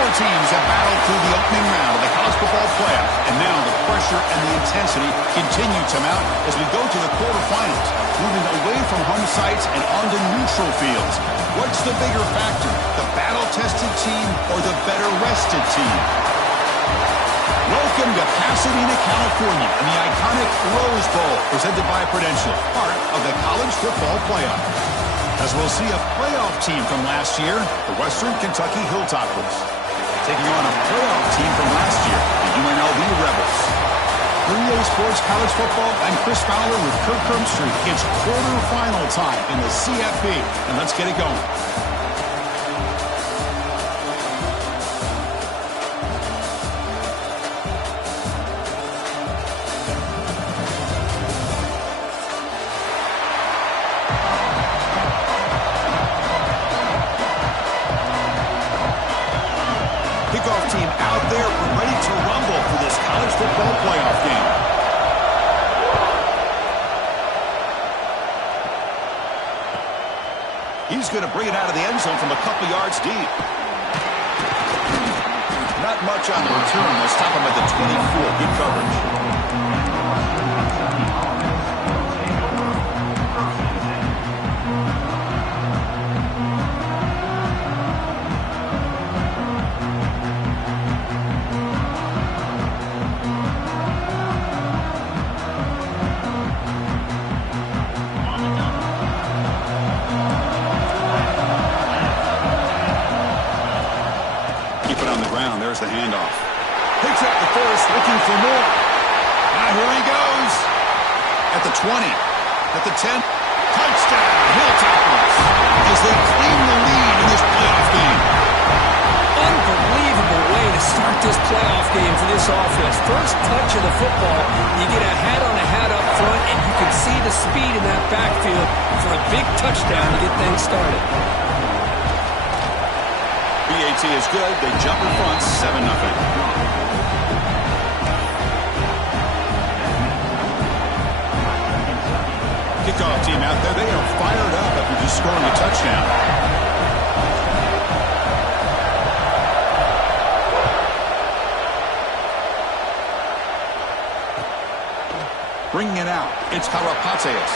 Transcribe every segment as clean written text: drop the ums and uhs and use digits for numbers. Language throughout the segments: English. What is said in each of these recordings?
Four teams have battled through the opening round of the college football playoff, and now the pressure and the intensity continue to mount as we go to the quarterfinals, moving away from home sites and onto neutral fields. What's the bigger factor, the battle-tested team or the better-rested team? Welcome to Pasadena, California, and the iconic Rose Bowl, presented by Prudential, part of the college football playoff. As we'll see a playoff team from last year, the Western Kentucky Hilltoppers, taking on a playoff team from last year, the UNLV Rebels. For EA Sports College Football, I'm Chris Fowler with Kirk Herbstreit. It's quarterfinal time in the CFP, and let's get it going. Kickoff team out there ready to rumble for this college football playoff game. He's going to bring it out of the end zone from a couple yards deep. Not much on the return. They'll stop him at the 24. Good coverage. There's the handoff. Picks up the first, looking for more. Now here he goes. At the 20. At the 10. Touchdown, Hilltoppers, as they claim the lead in this playoff game. Unbelievable way to start this playoff game for this offense. First touch of the football, you get a hat-on-a-hat up front, and you can see the speed in that backfield for a big touchdown to get things started. BAT is good. They jump in front, 7-0. Kickoff team out there. They are fired up after just scoring a touchdown. Bringing it out. It's Karapateas.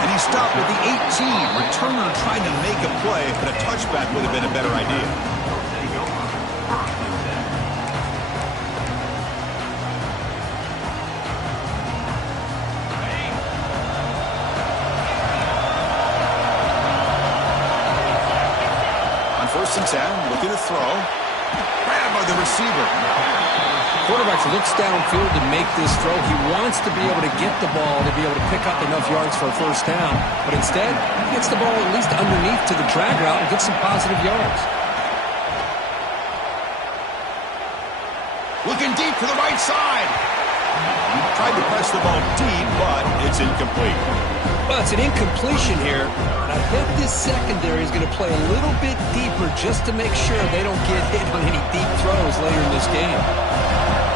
And he stopped at the 18. Returner trying to make a play, but a touchback would have been a better idea. On 1st and 10, looking to throw. Grabbed by the receiver. Quarterback looks downfield to make this throw. He wants to be able to get the ball to be able to pick up enough yards for a first down. But instead, he gets the ball at least underneath to the drag route and gets some positive yards. Looking deep for the right side. Tried to press the ball deep, but it's incomplete. Well, it's an incompletion here. And I bet this secondary is going to play a little bit deeper just to make sure they don't get hit on any deep throws later in this game.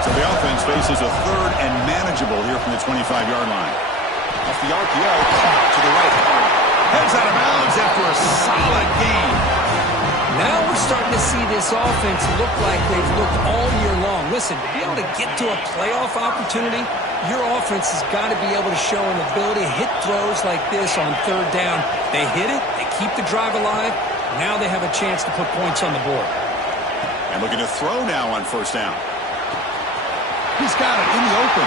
So the offense faces a 3rd and manageable here from the 25-yard line. Off the RPO, to the right. Heads out of bounds after a solid game. Now we're starting to see this offense look like they've looked all year long. Listen, to be able to get to a playoff opportunity, your offense has got to be able to show an ability to hit throws like this on 3rd down. They hit it, they keep the drive alive. Now they have a chance to put points on the board. And looking to throw now on 1st down. He's got it in the open.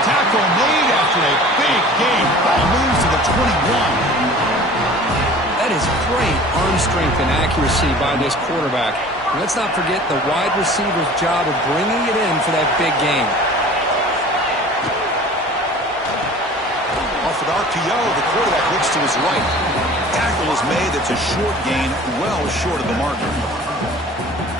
Tackle made after a big gain. Ball moves to the 21. That is great arm strength and accuracy by this quarterback. And let's not forget the wide receiver's job of bringing it in for that big game. Off an RPO, the quarterback looks to his right. Tackle is made. That's a short gain, well short of the marker.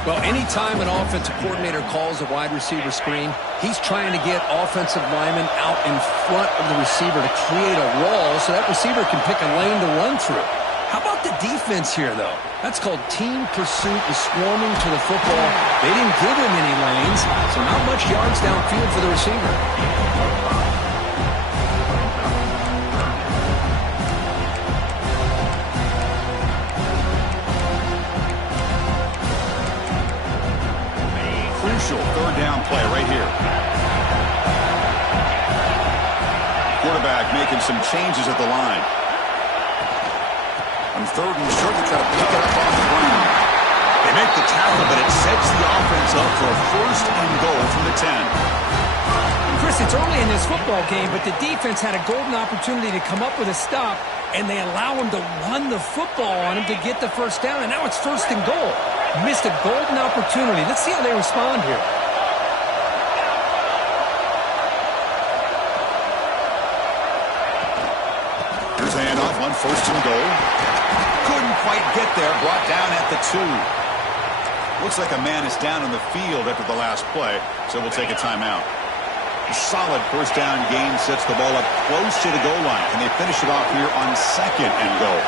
Well, anytime an offensive coordinator calls a wide receiver screen, he's trying to get offensive linemen out in front of the receiver to create a wall so that receiver can pick a lane to run through. How about the defense here, though? That's called team pursuit and swarming to the football. They didn't give him any lanes, so not much yards downfield for the receiver. crucial third down play right here. Quarterback making some changes at the line. On third and short, they try to pick it up on the ground. They make the tackle, but it sets the offense up for a first and goal from the 10. Chris, it's early in this football game, but the defense had a golden opportunity to come up with a stop, and they allow him to run the football on him to get the first down, and now it's first and goal. Missed a golden opportunity. Let's see how they respond here. Here's a handoff on first and goal. Couldn't quite get there. Brought down at the 2. Looks like a man is down on the field after the last play, so we'll take a timeout. A solid first down gain sets the ball up close to the goal line. Can they finish it off here on second and goal?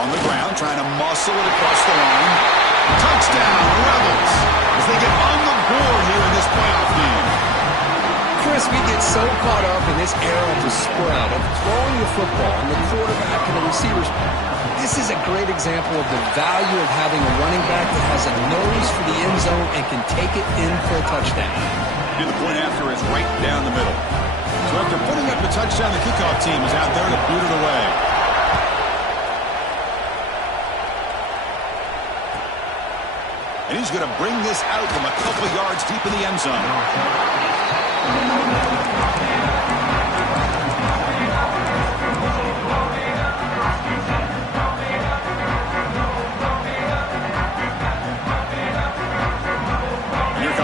On the ground, trying to muscle it across the line. Touchdown, Rebels, as they get on the board here in this playoff game. Chris, we get so caught up in this era of the spread, of throwing the football and the quarterback and the receivers. This is a great example of the value of having a running back that has a nose for the end zone and can take it in for a touchdown. And the point after is right down the middle. So after putting up the touchdown, the kickoff team is out there to boot it away. And he's going to bring this out from a couple of yards deep in the end zone.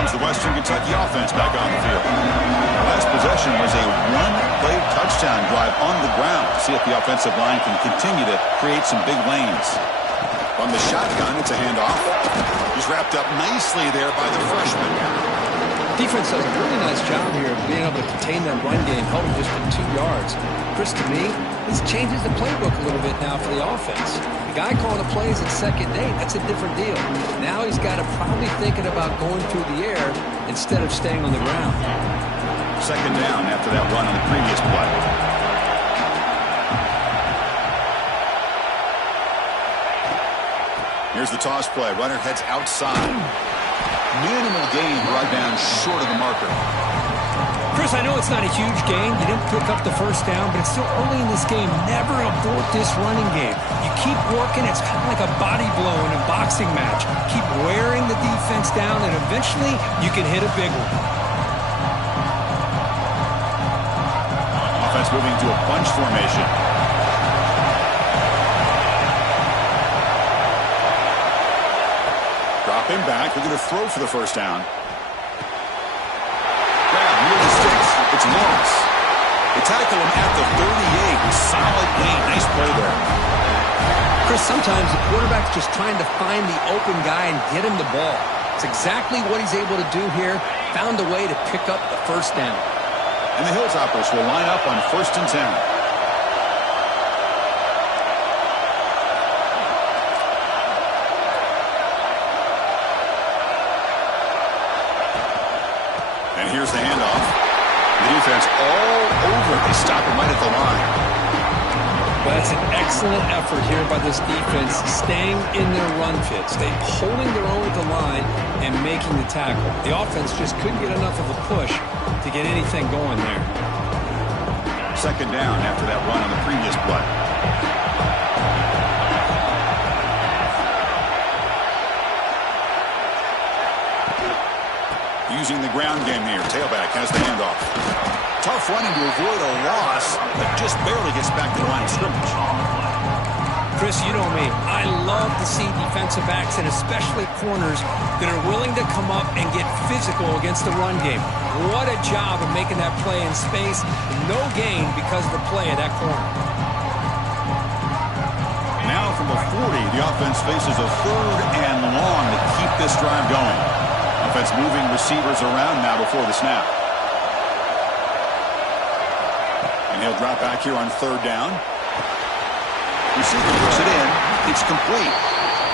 The Western Kentucky offense back on the field. Last possession was a one-play touchdown drive on the ground to see if the offensive line can continue to create some big lanes. From the shotgun, it's a handoff. He's wrapped up nicely there by the freshman. Defense does a really nice job here of being able to contain that run game, held him just at 2 yards. Chris, to me, this changes the playbook a little bit now for the offense. The guy calling the plays at second and 8, that's a different deal. Now he's got to probably thinking about going through the air instead of staying on the ground. Second down after that run on the previous play. Here's the toss play. Runner heads outside. Minimal gain right down short of the marker. Chris, I know it's not a huge gain. You didn't pick up the first down, but it's still early in this game. Never abort this running game. You keep working. It's kind of like a body blow in a boxing match. Keep wearing the defense down, and eventually you can hit a big one. Offense moving to a bunch formation. Dropping back. We're going to throw for the first down. Grab near the sticks. It's Lawrence. They tackle him at the 38. Solid gain. Nice play there. Chris, sometimes the quarterback's just trying to find the open guy and get him the ball. It's exactly what he's able to do here. Found a way to pick up the first down. And the Hilltoppers will line up on first and 10. And here's the handoff. The defense all over. They stop him right at the line. Well, that's an excellent effort here by this defense, staying in their run fit, holding their own at the line and making the tackle. The offense just couldn't get enough of a push to get anything going there. Second down after that run on the previous play. Using the ground game here. Tailback has the handoff. Tough running to avoid a loss, but just barely gets back to the line of scrimmage. Chris, you know me. I love to see defensive backs and especially corners that are willing to come up and get physical against the run game. What a job of making that play in space. No gain because of the play of that corner. Now from the 40, the offense faces a third and long to keep this drive going. Offense moving receivers around now before the snap. And he'll drop back here on third down. Receiver puts it in. It's complete.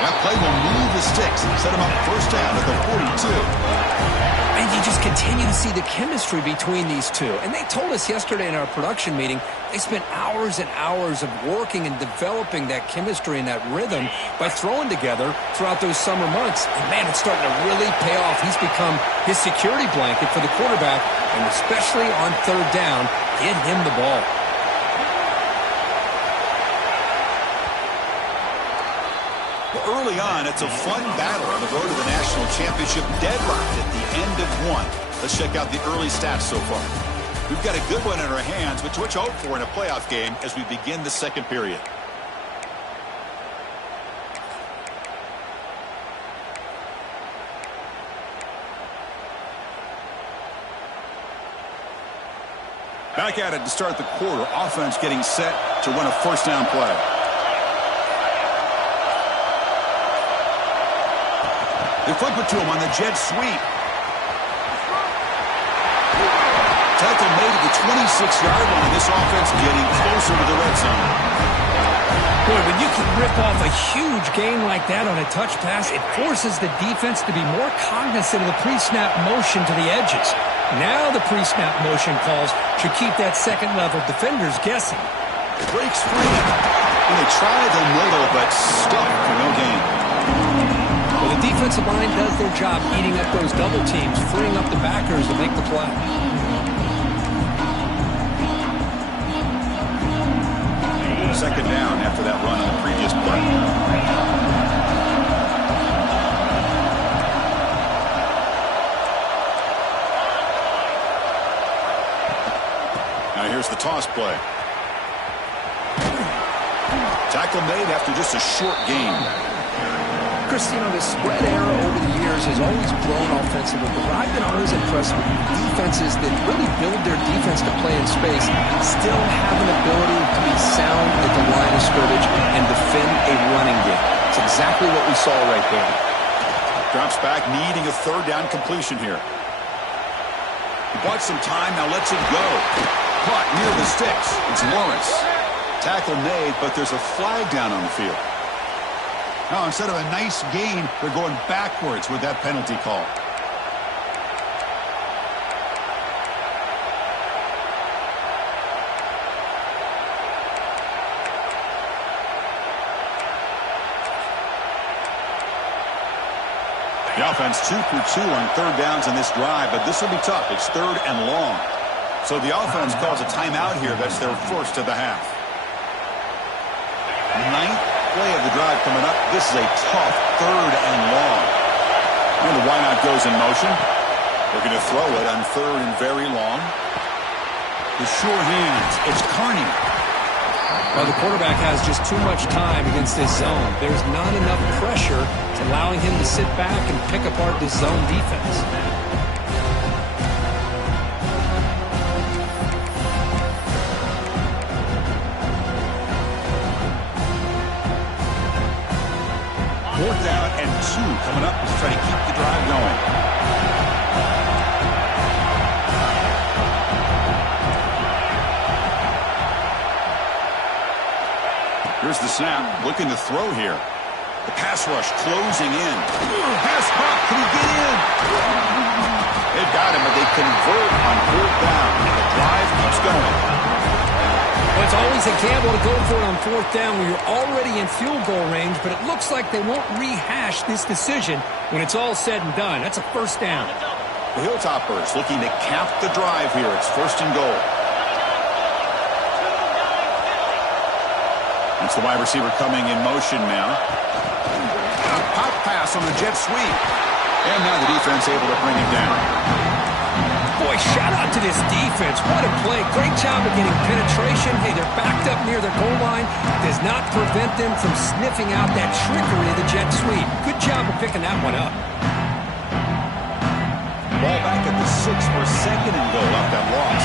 That play will move the sticks, set him up first down at the 42. And you just continue to see the chemistry between these two. And they told us yesterday in our production meeting, they spent hours and hours of working and developing that chemistry and that rhythm by throwing together throughout those summer months. And, man, it's starting to really pay off. He's become his security blanket for the quarterback, and especially on third down, get him the ball. Early on, it's a fun battle on the road to the national championship, deadlocked at the end of one. Let's check out the early stats so far. We've got a good one in our hands, which hope for in a playoff game as we begin the second period. Back at it to start the quarter. Offense getting set to run a first down play. They flip it to him on the jet sweep. Tackle made at the 26-yard line. This offense getting closer to the red zone. Boy, when you can rip off a huge gain like that on a touch pass, it forces the defense to be more cognizant of the pre-snap motion to the edges. Now the pre-snap motion calls should keep that second-level defenders guessing. Breaks free. And they try the middle, but stuck for no gain. Well, the defensive line does their job eating up those double teams, freeing up the backers to make the play. Second down after that run on the previous play. Now here's the toss play. Tackle made after just a short gain. Christine, the spread error over the years has always grown offensively, but I've been always impressed with defenses that really build their defense to play in space, still have an ability to be sound at the line of scrimmage and defend a running game. It's exactly what we saw right there. Drops back, needing a third down completion here. He bought some time, now lets it go. Caught near the sticks. It's Lawrence. Tackle made, but there's a flag down on the field. Now, instead of a nice gain, they're going backwards with that penalty call. The offense 2 for 2 on third downs in this drive, but this will be tough. It's third and long. So the offense calls a timeout here. That's their first of the half. Ninth play of the drive coming up. This is a tough third and long. And the why not goes in motion. They're going to throw it on third and very long. The sure hands. It's Carney. Well, the quarterback has just too much time against this zone. There's not enough pressure. It's allowing him to sit back and pick apart this zone defense. Fourth down and 2 coming up to try to keep the drive going. Here's the snap, looking to throw here. The pass rush closing in. Pass caught, can he get in? They've got him, but they convert on fourth down, and the drive keeps going. Well, it's always a gamble to go for it on fourth down when you're already in field goal range, but it looks like they won't rehash this decision when it's all said and done. That's a first down. The Hilltoppers looking to cap the drive here. It's first and goal. It's the wide receiver coming in motion now. Pop pass on the jet sweep. And now the defense able to bring him down. Boy, shout out to this defense. What a play. Great job of getting penetration. Hey, they're backed up near their goal line. Does not prevent them from sniffing out that trickery of the jet sweep. Good job of picking that one up. Ball back at the 6 for second and goal off that loss.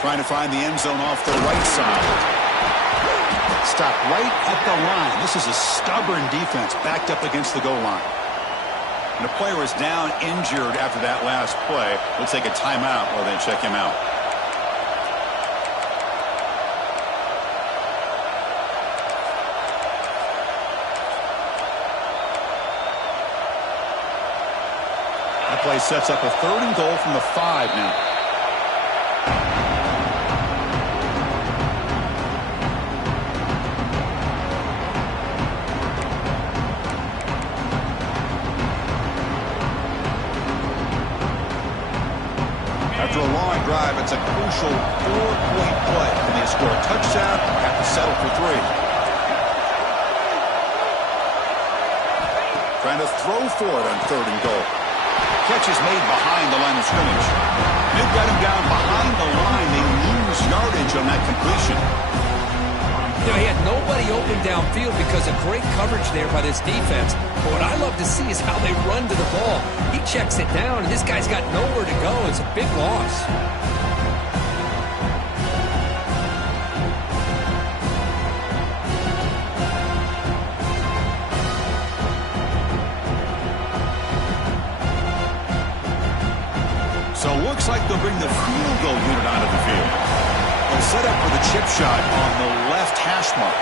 Trying to find the end zone off the right side. Stop right at the line. This is a stubborn defense backed up against the goal line. The player is down injured after that last play. We'll take a timeout while they check him out. That play sets up a 3rd and goal from the 5 now. After a long drive, it's a crucial 4-point play. Can they score a touchdown or have to settle for 3? Trying to throw for it on 3rd and goal. Catch is made behind the line of scrimmage. They've got him down behind the line. They lose yardage on that completion. You know, he had nobody open downfield because of great coverage there by this defense. But what I love to see is how they run to the ball. He checks it down, and this guy's got nowhere to go. It's a big loss. So it looks like they'll bring the field goal unit onto the field. They'll set up for the chip shot on the left hash mark.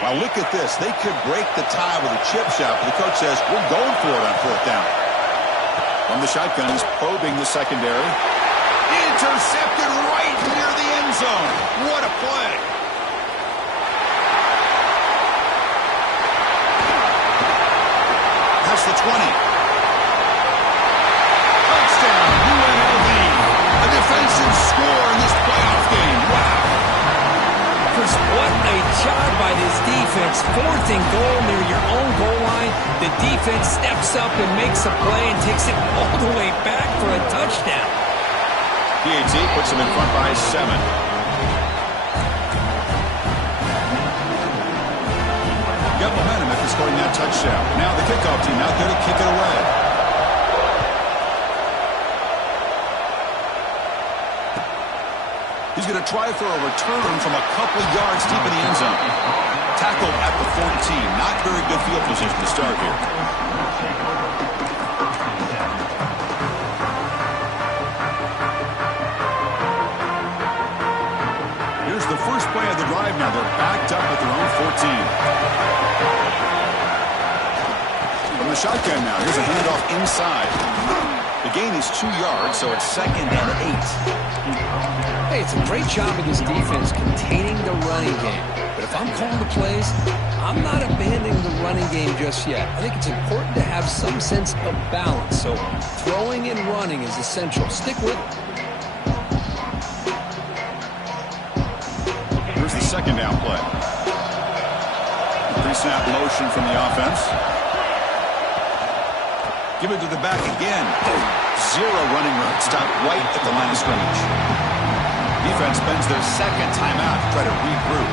Now look at this. They could break the tie with a chip shot, but the coach says, we're going for it on 4th down. From the shotgun, he's probing the secondary. Intercepted right near the end zone. What a play. That's the 20. Touchdown, UNLV. A defensive score in this playoff game. Wow. What a job by this defense. 4th and goal near your own goal line. The defense steps up and makes a play and takes it all the way back for a touchdown. PAT puts them in front by 7. Got momentum after scoring that touchdown. Now the kickoff team out there to kick it away. He's going to try for a return from a couple yards deep in the end zone. Tackled at the 14. Not very good field position to start here. Here's the first play of the drive now. They're backed up at their own 14. From the shotgun now. Here's a handoff inside. The gain is 2 yards, so it's 2nd and 8. Hey, it's a great job of this defense containing the running game. But if I'm calling the plays, I'm not abandoning the running game just yet. I think it's important to have some sense of balance. So throwing and running is essential. Stick with it. Here's the 2nd down play. Pre-snap motion from the offense. Give it to the back again. 0 running room. Stop right at the line of scrimmage. Defense spends their 2nd timeout to try to regroup.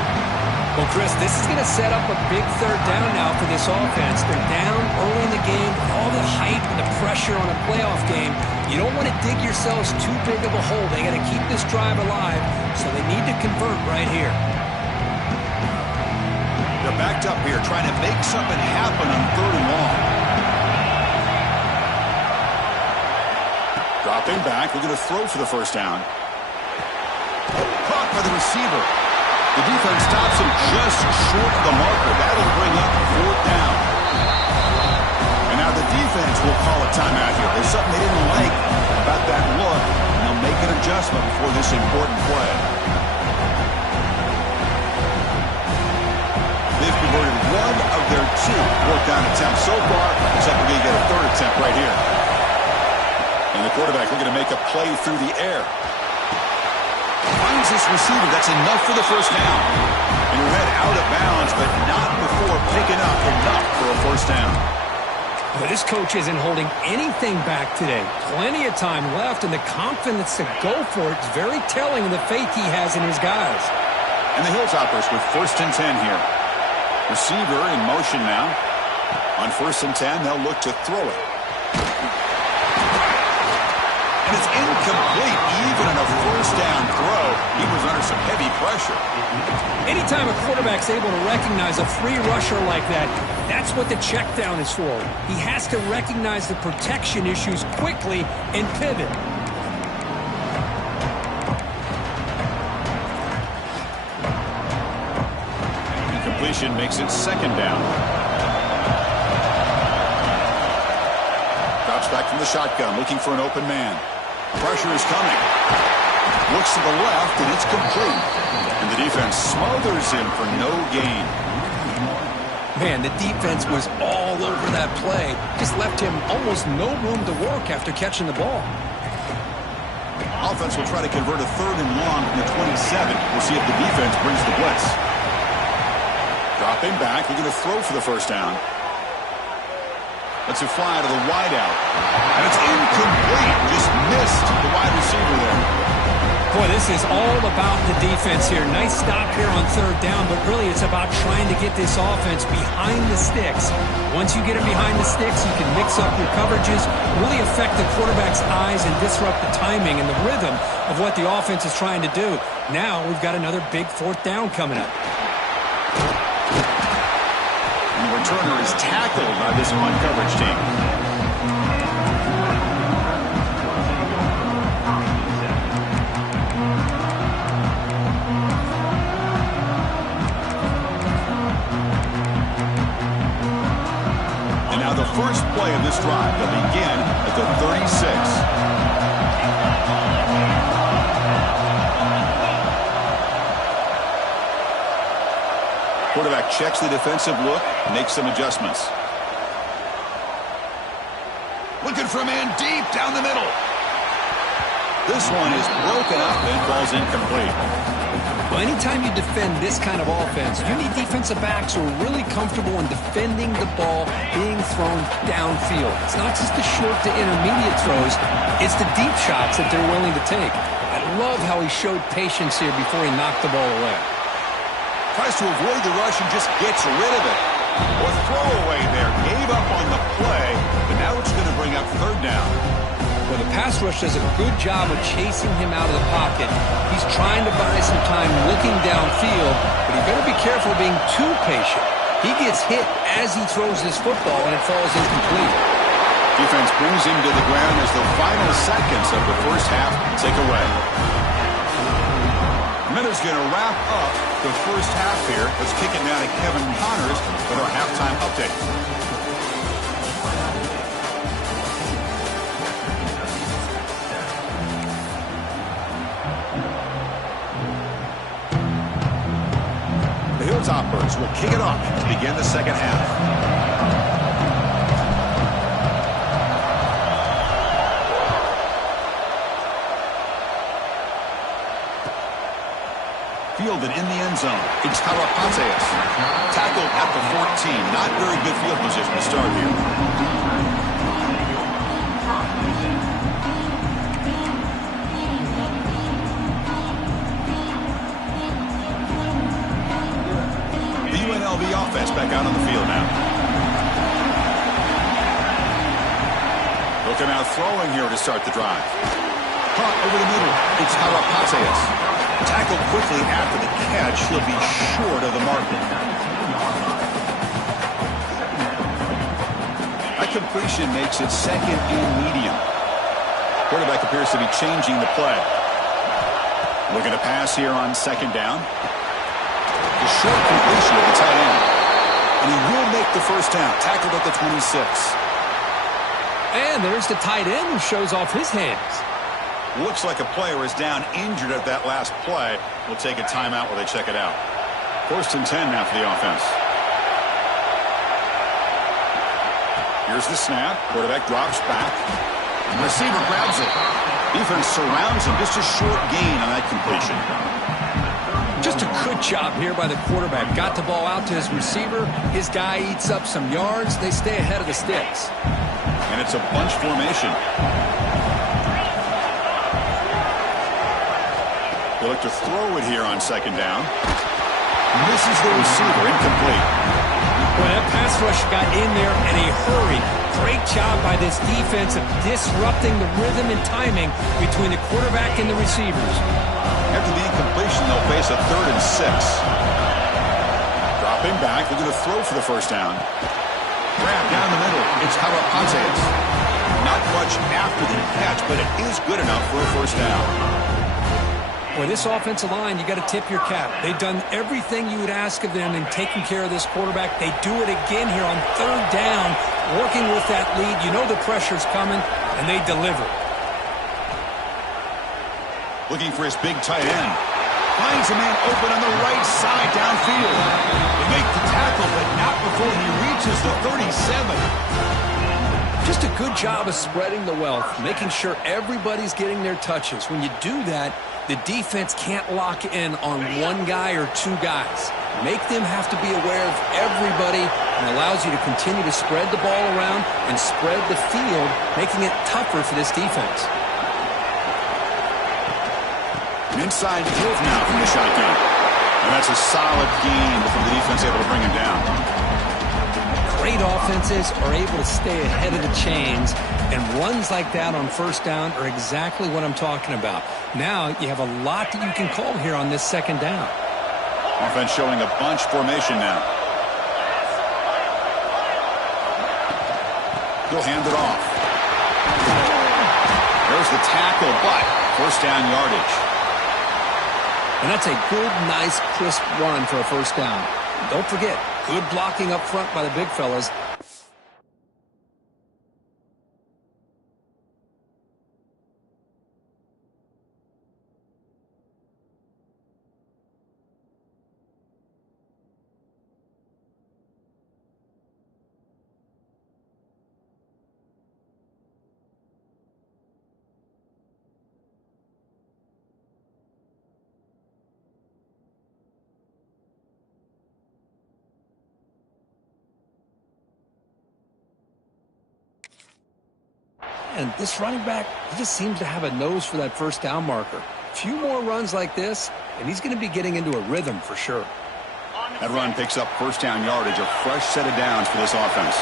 Well, Chris, this is going to set up a big 3rd down now for this offense. They're down early in the game. All the hype and the pressure on a playoff game. You don't want to dig yourselves too big of a hole. They got to keep this drive alive, so they need to convert right here. They're backed up here trying to make something happen on 3rd and long. Dropping back. We're going to throw for the 1st down. Caught by the receiver. The defense stops him just short of the marker. That'll bring up 4th down. And now the defense will call a timeout here. There's something they didn't like about that look, and they'll make an adjustment before this important play. They've converted 1 of their 2 4th down attempts so far. Looks like we're going to get a 3rd attempt right here. And the quarterback looking to make a play through the air. Finds his receiver. That's enough for the first down. And you're head out of bounds, but not before picking up enough for a first down. Well, this coach isn't holding anything back today. Plenty of time left, and the confidence to go for it is very telling of the faith he has in his guys. And the Hilltoppers with 1st and 10 here. Receiver in motion now. On 1st and 10, they'll look to throw it. And it's incomplete, even on a first down throw. He was under some heavy pressure. Anytime a quarterback's able to recognize a free rusher like that, that's what the check down is for. He has to recognize the protection issues quickly and pivot. Incompletion makes it 2nd down. Drops back from the shotgun, looking for an open man. Pressure is coming. Looks to the left, and it's complete. And the defense smothers him for no gain. Man, the defense was all over that play. Just left him almost no room to work after catching the ball. Offense will try to convert a 3rd and long from the 27. We'll see if the defense brings the blitz. Dropping back, looking to throw for the first down. Lets it fly to the wideout. And it's incomplete. Just missed the wide receiver there. Boy, this is all about the defense here. Nice stop here on 3rd down, but really it's about trying to get this offense behind the sticks. Once you get them behind the sticks, you can mix up your coverages, really affect the quarterback's eyes and disrupt the timing and the rhythm of what the offense is trying to do. Now we've got another big 4th down coming up. And the returner is tackled by this punt coverage team. And now the first play of this drive will begin at the 36. Quarterback checks the defensive look, makes some adjustments. Looking for a man deep down the middle. This one is broken up and falls incomplete. Well, anytime you defend this kind of offense, you need defensive backs who are really comfortable in defending the ball being thrown downfield. It's not just the short to intermediate throws, it's the deep shots that they're willing to take. I love how he showed patience here before he knocked the ball away. Tries to avoid the rush and just gets rid of it. Or throwaway there. Gave up on the play, but now it's going to bring up 3rd down. Well, the pass rush does a good job of chasing him out of the pocket. He's trying to buy some time looking downfield, but he better be careful being too patient. He gets hit as he throws this football, and it falls incomplete. Defense brings him to the ground as the final seconds of the first half tick away. Minutes going to wrap up the first half here. Let's kick it now to Kevin Connors with our halftime update. The Hilltoppers will kick it off to begin the second half. Fielded in the end zone. It's Karapateas. Tackled at the 14. Not very good field position to start here. The UNLV offense back out on the field now. Looking out throwing here to start the drive. Caught over the middle. It's Karapateas. Tackled quickly after the catch. He'll be short of the marker. That completion makes it 2nd and medium. Quarterback appears to be changing the play. Looking to pass here on 2nd down. The short completion of the tight end. And he will make the first down. Tackled at the 26. And there's the tight end who shows off his hands. Looks like a player is down injured at that last play. We'll take a timeout while they check it out. 1st and 10 now for the offense. Here's the snap. Quarterback drops back. Receiver grabs it. Defense surrounds him. Just a short gain on that completion. Just a good job here by the quarterback. Got the ball out to his receiver. His guy eats up some yards. They stay ahead of the sticks. And it's a bunch formation. They look to throw it here on second down. Misses the receiver. Incomplete. Well, that pass rush got in there in a hurry. Great job by this defense of disrupting the rhythm and timing between the quarterback and the receivers. After the incompletion, they'll face a 3rd and 6. Dropping back. They're going to throw for the first down. Grab down the middle. It's Karapantes. Not much after the catch, but it is good enough for a first down. Well, this offensive line, you got to tip your cap. They've done everything you would ask of them in taking care of this quarterback. They do it again here on 3rd down, working with that lead. You know the pressure's coming, and they deliver. Looking for his big tight end. Finds a man open on the right side downfield. They make the tackle, but not before he reaches the 37. Just a good job of spreading the wealth, making sure everybody's getting their touches. When you do that, the defense can't lock in on one guy or two guys. Make them have to be aware of everybody and allows you to continue to spread the ball around and spread the field, making it tougher for this defense. An inside give now from the shotgun. And that's a solid gain before the defense able to bring him down. Great offenses are able to stay ahead of the chains, and runs like that on first down are exactly what I'm talking about. Now you have a lot that you can call here on this second down. Offense showing a bunch formation now. He'll hand it off. There's the tackle, but first down yardage. And that's a good, nice, crisp run for a first down. Don't forget, good blocking up front by the big fellas. And this running back, he just seems to have a nose for that first down marker. A few more runs like this, and he's going to be getting into a rhythm for sure. That run picks up first down yardage, a fresh set of downs for this offense.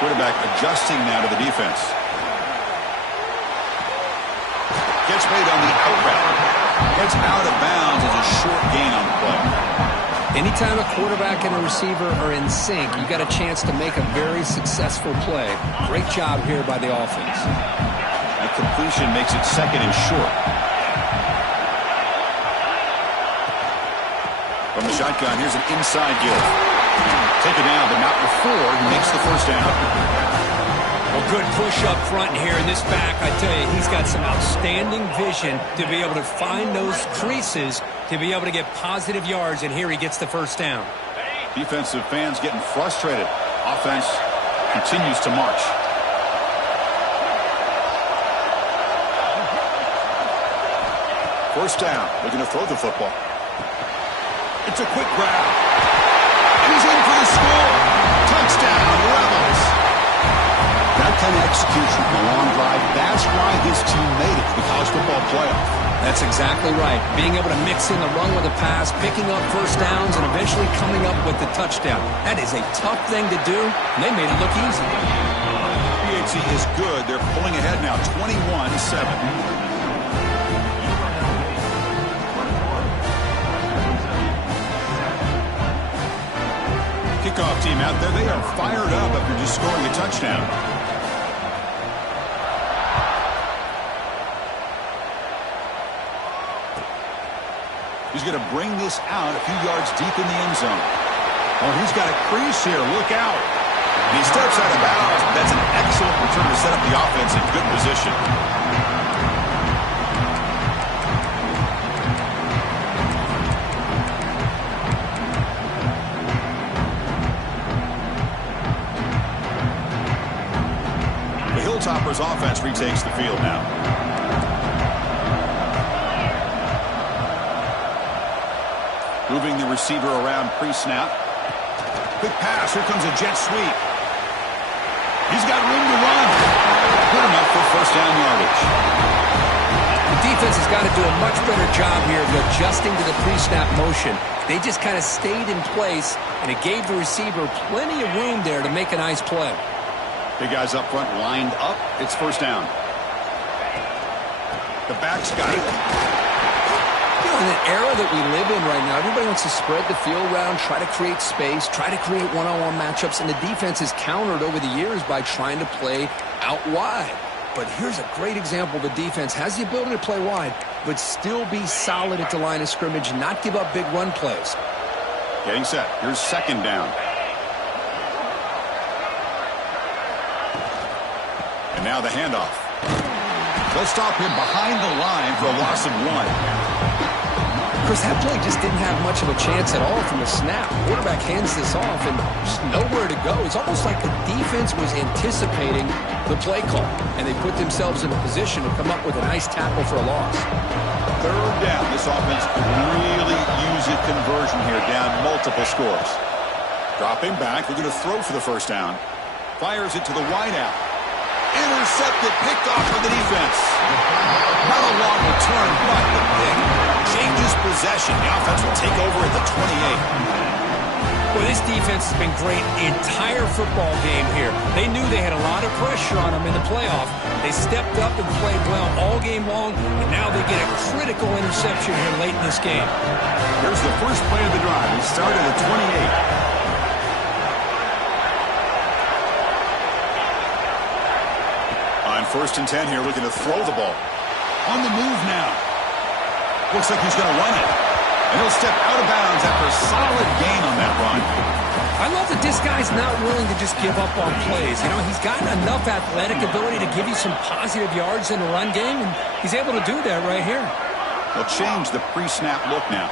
Quarterback adjusting now to the defense. Gets made on the out route. Gets out of bounds as a short gain on the play. Anytime a quarterback and a receiver are in sync, you got a chance to make a very successful play. Great job here by the offense. That completion makes it second and short. From the shotgun, here's an inside give. Taken down, but not before he makes the first down. Well, good push up front here in this back. I tell you, he's got some outstanding vision to be able to find those creases to be able to get positive yards, and here he gets the first down. Defensive fans getting frustrated. Offense continues to march. First down, looking to throw the football. It's a quick grab. And he's in for the score. Touchdown, Rebels. That kind of execution on a long drive, that's why this team made it to the college football playoff. That's exactly right. Being able to mix in the run with a pass, picking up first downs, and eventually coming up with the touchdown. That is a tough thing to do, and they made it look easy. PHC is good. They're pulling ahead now, 21-7. Kickoff team out there, they are fired up after just scoring a touchdown. He's going to bring this out a few yards deep in the end zone. Oh, he's got a crease here. Look out. And he steps out of bounds. That's an excellent return to set up the offense in good position. Packers offense retakes the field now. Moving the receiver around pre-snap. Quick pass. Here comes a jet sweep. He's got room to run. Good enough for first down yardage. The defense has got to do a much better job here of adjusting to the pre-snap motion. They just kind of stayed in place, and it gave the receiver plenty of room there to make a nice play. Big guys up front lined up. It's first down. The back's got it. In an era that we live in right now, everybody wants to spread the field around, try to create space, try to create one-on-one matchups, and the defense has countered over the years by trying to play out wide. But here's a great example. The defense has the ability to play wide, but still be solid at the line of scrimmage, not give up big run plays. Getting set. Here's second down. And now the handoff. They'll stop him behind the line for a loss of 1. Chris, that play just didn't have much of a chance at all from the snap. Quarterback hands this off and just nowhere to go. It's almost like the defense was anticipating the play call, and they put themselves in a position to come up with a nice tackle for a loss. Third down. This offense could really use a conversion here, down multiple scores. Dropping back. They're going to throw for the first down. Fires it to the wideout. Intercepted, picked off by the defense. Not a long return, but the pick changes possession. The offense will take over at the 28. Well, this defense has been great the entire football game here. They knew they had a lot of pressure on them in the playoff. They stepped up and played well all game long, and now they get a critical interception here late in this game. Here's the first play of the drive. We start at the 28. First and 10 here, looking to throw the ball. On the move now. Looks like he's going to run it. And he'll step out of bounds after a solid gain on that run. I love that this guy's not willing to just give up on plays. You know, he's got enough athletic ability to give you some positive yards in the run game, and he's able to do that right here. They'll change the pre-snap look now.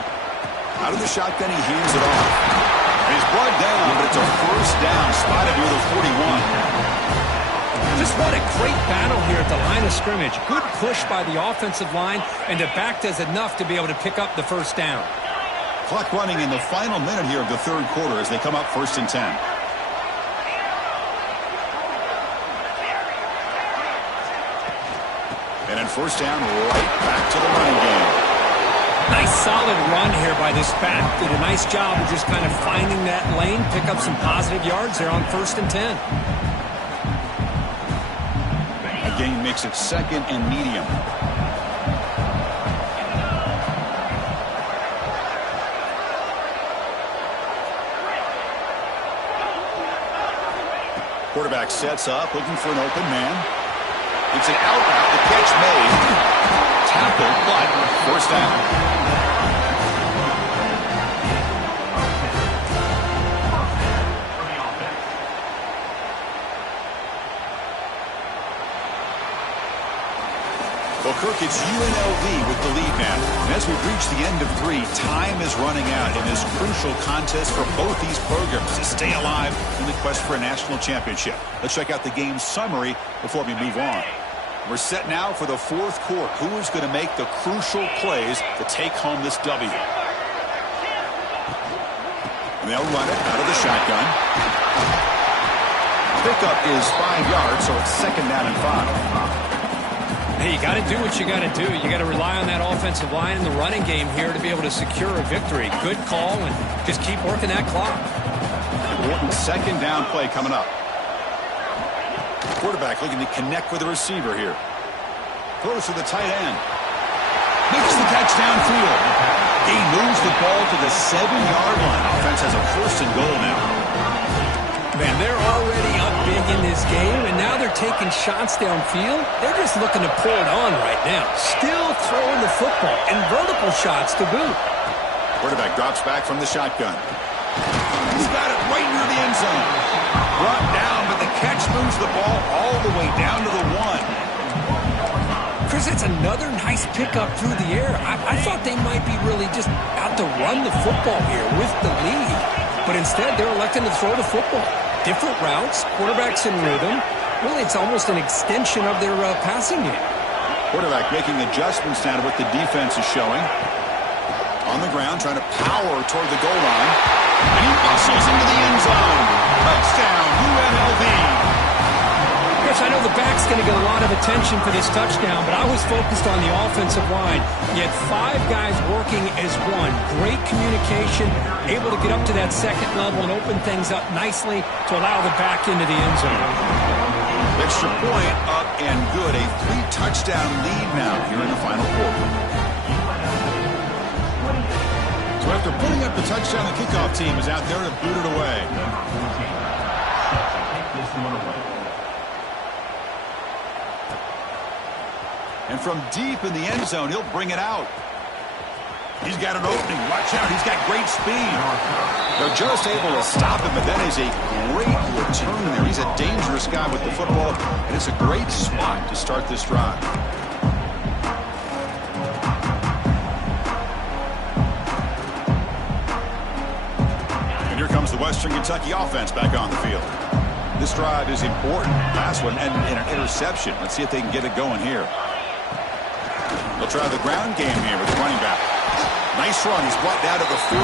Out of the shotgun, he hands it off. And he's brought down, but it's a first down, spotted near the 41. Just what a great battle here at the line of scrimmage. Good push by the offensive line, and the back does enough to be able to pick up the first down. Clock running in the final minute here of the third quarter as they come up first and 10. And then first down, right back to the running game. Nice solid run here by this back. Did a nice job of just kind of finding that lane, pick up some positive yards there on first and 10. Gain makes it second and medium. Quarterback sets up, looking for an open man. It's an out route. The catch made. Tackled, but first down. Well, Kirk, it's UNLV with the lead now. And as we've reached the end of 3, time is running out in this crucial contest for both these programs to stay alive in the quest for a national championship. Let's check out the game summary before we move on. We're set now for the fourth quarter. Who is going to make the crucial plays to take home this W? And they'll run it out of the shotgun. Pickup is 5 yards, so it's second down and 5. Hey, you got to do what you got to do. You got to rely on that offensive line in the running game here to be able to secure a victory. Good call, and just keep working that clock. Important second down play coming up. Quarterback looking to connect with the receiver here. Throws to the tight end. Makes the catch downfield. He moves the ball to the 7-yard line. Offense has a first and goal now. Man, they're already up big in this game, and now they're taking shots downfield. They're just looking to pour it on right now. Still throwing the football, and vertical shots to boot. Quarterback drops back from the shotgun. He's got it right near the end zone. Brought down, but the catch moves the ball all the way down to the 1. Chris, it's another nice pickup through the air. I thought they might be really just out to run the football here with the lead. But instead, they're electing to throw the football. Different routes, quarterbacks in rhythm, really, it's almost an extension of their passing game. Quarterback making adjustments now to what the defense is showing. On the ground, trying to power toward the goal line. And he muscles into the end zone. Touchdown, UNLV. Chris, I know the back's going to get a lot of attention for this touchdown, but I was focused on the offensive line. You had 5 guys working as one. Great communication, able to get up to that second level and open things up nicely to allow the back into the end zone. Extra point up and good. A 3-touchdown lead now here in the final quarter. So after putting up the touchdown, the kickoff team is out there to boot it away. And from deep in the end zone, he'll bring it out. He's got an opening. Watch out. He's got great speed. They're just able to stop him, but that is a great return there. He's a dangerous guy with the football, and it's a great spot to start this drive. And here comes the Western Kentucky offense back on the field. This drive is important. Last one, and an interception. Let's see if they can get it going here. They'll try the ground game here with the running back. Nice run. He's brought down to the 44.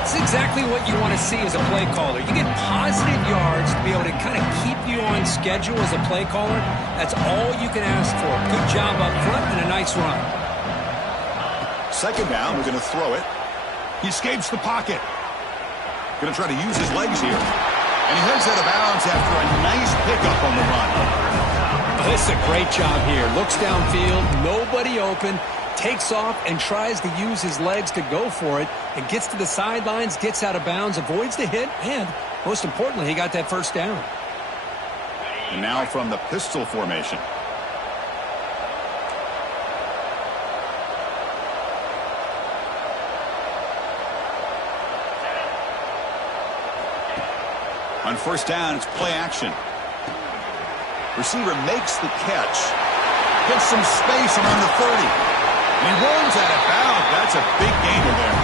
It's exactly what you want to see as a play caller. You get positive yards to be able to kind of keep you on schedule as a play caller. That's all you can ask for. Good job up front and a nice run. Second down, we're going to throw it. He escapes the pocket. Going to try to use his legs here. And he heads out of bounds after a nice pickup on the run. This is a great job here. Looks downfield, nobody open, takes off and tries to use his legs to go for it, and gets to the sidelines, gets out of bounds, avoids the hit, and most importantly, he got that first down. And now from the pistol formation. On first down, it's play action. Receiver makes the catch. Gets some space around the 30. And he runs out of bounds. That's a big gainer there.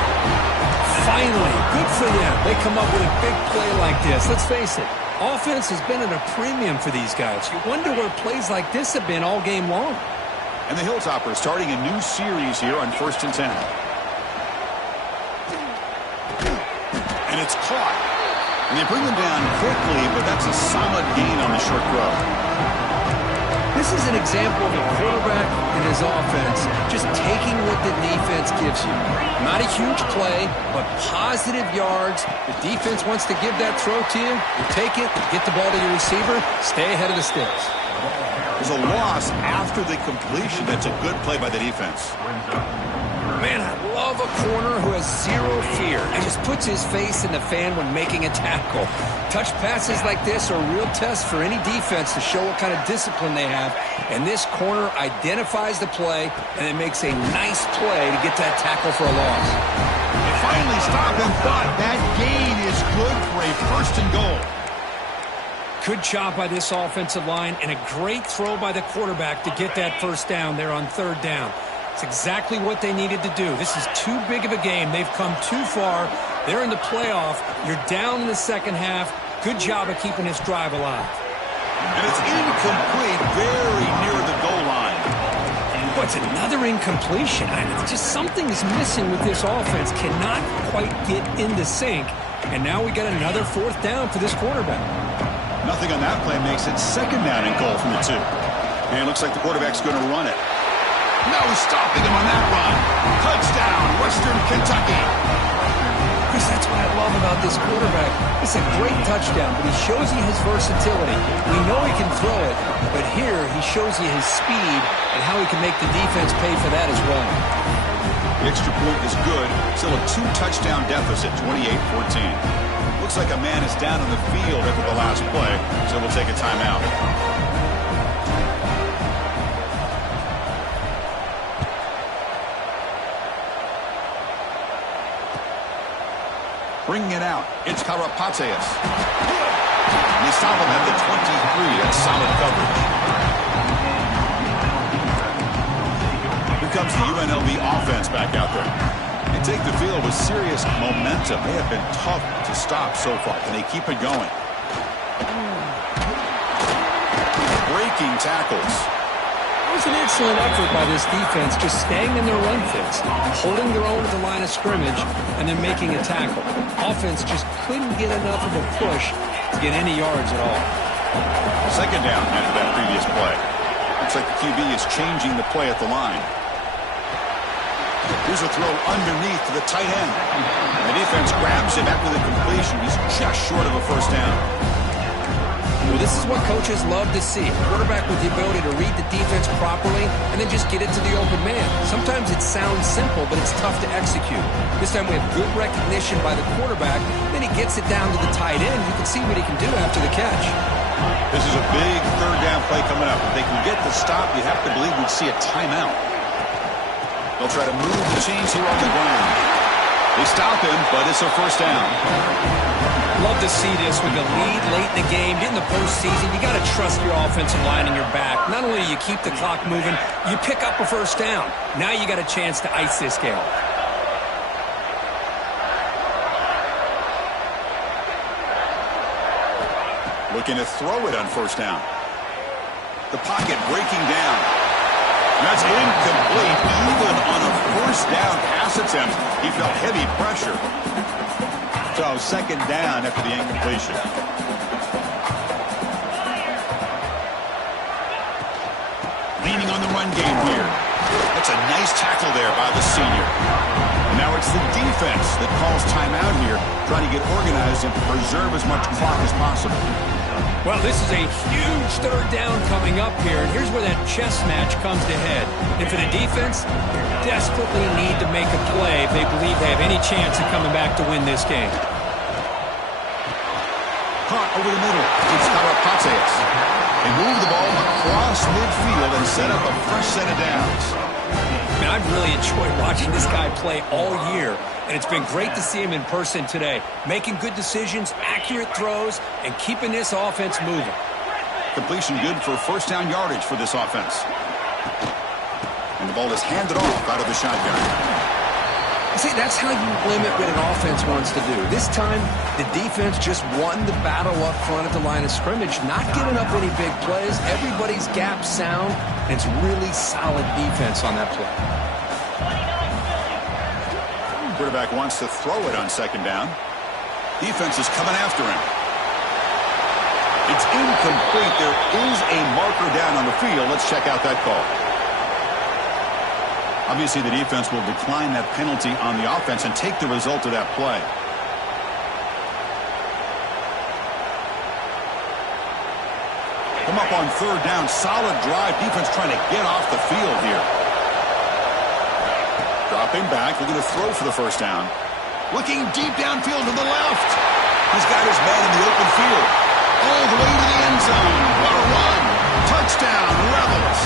Finally, good for them. They come up with a big play like this. Let's face it, offense has been at a premium for these guys. You wonder where plays like this have been all game long. And the Hilltoppers starting a new series here on 1st and 10. And it's caught. And they bring them down quickly, but that's a solid gain on the short throw. This is an example of a quarterback and his offense just taking what the defense gives you. Not a huge play, but positive yards. The defense wants to give that throw to you. You take it, get the ball to your receiver, stay ahead of the sticks. There's a loss after the completion. That's a good play by the defense. Man, I love a corner who has zero fear and just puts his face in the fan when making a tackle. Touch passes like this are a real test for any defense to show what kind of discipline they have. And this corner identifies the play and it makes a nice play to get that tackle for a loss. They finally stop him, but that gain is good for a 1st and goal. Good job by this offensive line and a great throw by the quarterback to get that first down there on 3rd down. It's exactly what they needed to do. This is too big of a game. They've come too far. They're in the playoff. You're down in the second half. Good job of keeping this drive alive. And it's incomplete, very near the goal line. What's another incompletion? Just something is missing with this offense. Cannot quite get in the sync. And now we got another 4th down for this quarterback. Nothing on that play makes it 2nd down and goal from the 2. And it looks like the quarterback's going to run it. No stopping him on that run. Touchdown, Western Kentucky. Chris, that's what I love about this quarterback. It's a great touchdown, but he shows you his versatility. We know he can throw it, but here he shows you his speed and how he can make the defense pay for that as well. The extra point is good. Still a 2-touchdown deficit, 28-14. Looks like a man is down on the field after the last play, so we'll take a timeout. Bringing it out, it's Karapateas. And they stop him at the 23. That's solid coverage. Here comes the UNLV offense back out there. They take the field with serious momentum. They have been tough to stop so far. Can they keep it going? breaking tackles. It was an excellent effort by this defense, just staying in their run fits, holding their own at the line of scrimmage, and then making a tackle. Offense just couldn't get enough of a push to get any yards at all. Second down after that previous play. Looks like the QB is changing the play at the line. Here's a throw underneath to the tight end. The defense grabs him after the completion. He's just short of a first down. Well, this is what coaches love to see. A quarterback with the ability to read the defense properly and then just get it to the open man. Sometimes it sounds simple, but it's tough to execute. This time we have good recognition by the quarterback. Then he gets it down to the tight end. You can see what he can do after the catch. This is a big third down play coming up. If they can get the stop, you have to believe we'd see a timeout. They'll try to move the chains here on the ground. They stop him, but it's a first down. Love to see this with the lead late in the game, in the postseason. You got to trust your offensive line in your back. Not only do you keep the clock moving, you pick up a first down. Now you got a chance to ice this game. Looking to throw it on first down. The pocket breaking down. That's incomplete. Even on a first down pass attempt, he felt heavy pressure. So second down after the incompletion. Leaning on the run game here. That's a nice tackle there by the senior. And now it's the defense that calls timeout here, trying to get organized and preserve as much clock as possible. Well, this is a huge third down coming up here, and here's where that chess match comes to head. And for the defense, they desperately need to make a play if they believe they have any chance of coming back to win this game. Caught over the middle. It's Karapates. They move the ball across midfield and set up a fresh set of downs. Man, I've really enjoyed watching this guy play all year, and it's been great to see him in person today, making good decisions, accurate throws, and keeping this offense moving. Completion good for first down yardage for this offense. And the ball is handed off out of the shotgun. See, that's how you limit what an offense wants to do. This time, the defense just won the battle up front at the line of scrimmage, not giving up any big plays. Everybody's gap sound, and it's really solid defense on that play. Quarterback wants to throw it on second down. Defense is coming after him. It's incomplete. There is a marker down on the field. Let's check out that call. Obviously, the defense will decline that penalty on the offense and take the result of that play. Come up on third down. Solid drive. Defense trying to get off the field here. Dropping back. Looking to throw for the first down. Looking deep downfield to the left. He's got his man in the open field. All the way to the end zone. What a run. Touchdown, Rebels.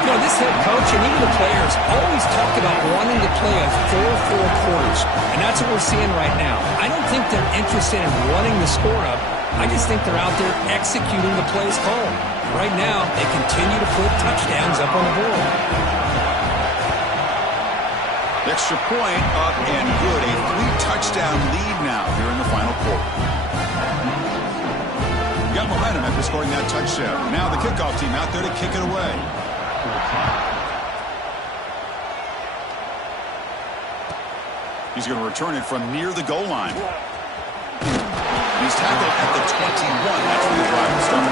You know, this head coach and even the players always talk about wanting to play a full 4 quarters, and that's what we're seeing right now. I don't think they're interested in running the score up. I just think they're out there executing the plays called. Right now, they continue to put touchdowns up on the board. Extra point up and good. A 3-touchdown lead now here in the final quarter. Got momentum after scoring that touchdown. Now the kickoff team out there to kick it away. He's going to return it from near the goal line. He's tackled at the 21. That's where the drive will start.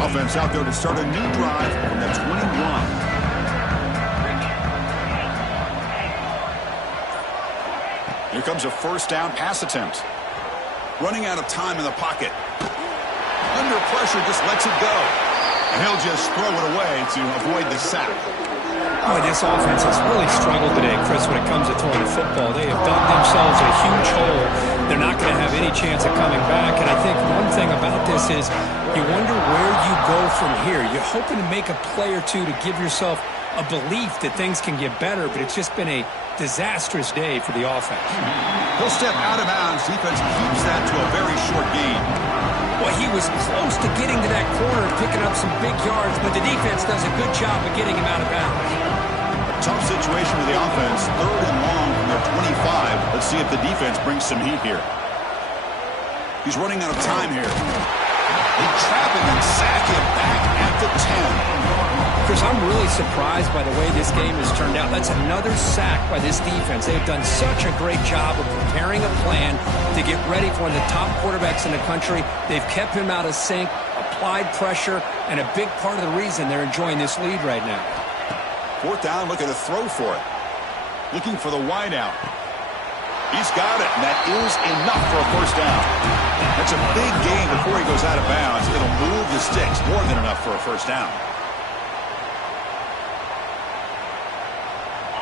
Offense out there to start a new drive from the 21. Here comes a first down pass attempt. Running out of time in the pocket. Under pressure, just lets it go. And he'll just throw it away to avoid the sack. Boy, this offense has really struggled today, Chris, when it comes to throwing the football. They have dug themselves a huge hole. They're not going to have any chance of coming back. And I think one thing about this is you wonder where you go from here. You're hoping to make a play or two to give yourself a belief that things can get better, but it's just been a disastrous day for the offense. He'll step out of bounds. Defense keeps that to a very short gain. Well, he was close to getting to that corner and picking up some big yards, but the defense does a good job of getting him out of bounds. Tough situation with the offense. 3rd and long from their 25. Let's see if the defense brings some heat here. He's running out of time here. They trap him and sack him back at the 10. Chris, I'm really surprised by the way this game has turned out. That's another sack by this defense. They've done such a great job of preparing a plan to get ready for one of the top quarterbacks in the country. They've kept him out of sync, applied pressure, and a big part of the reason they're enjoying this lead right now. 4th down, looking to throw for it. Looking for the wide out. He's got it, and that is enough for a 1st down. That's a big gain before he goes out of bounds. It'll move the sticks, more than enough for a 1st down.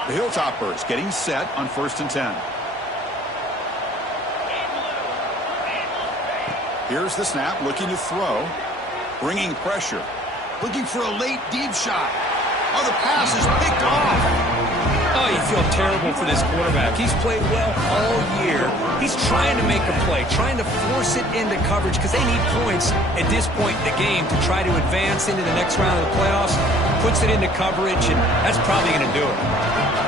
The Hilltoppers getting set on 1st and 10. Here's the snap, looking to throw. Bringing pressure. Looking for a late deep shot. Oh, the pass is picked off. Oh, you feel terrible for this quarterback. He's played well all year. He's trying to make a play, trying to force it into coverage because they need points at this point in the game to try to advance into the next round of the playoffs. Puts it into coverage, and that's probably going to do it.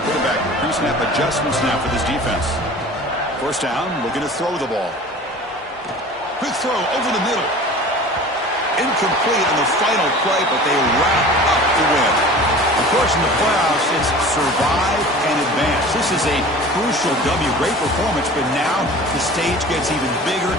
Quarterback pre-snap adjustments now for this defense. 1st down, looking to throw the ball. Quick throw over the middle. Incomplete on the final play, but they wrap up the win. Of course, in the playoffs, it's survive and advance. This is a crucial W. Great performance, but now the stage gets even bigger.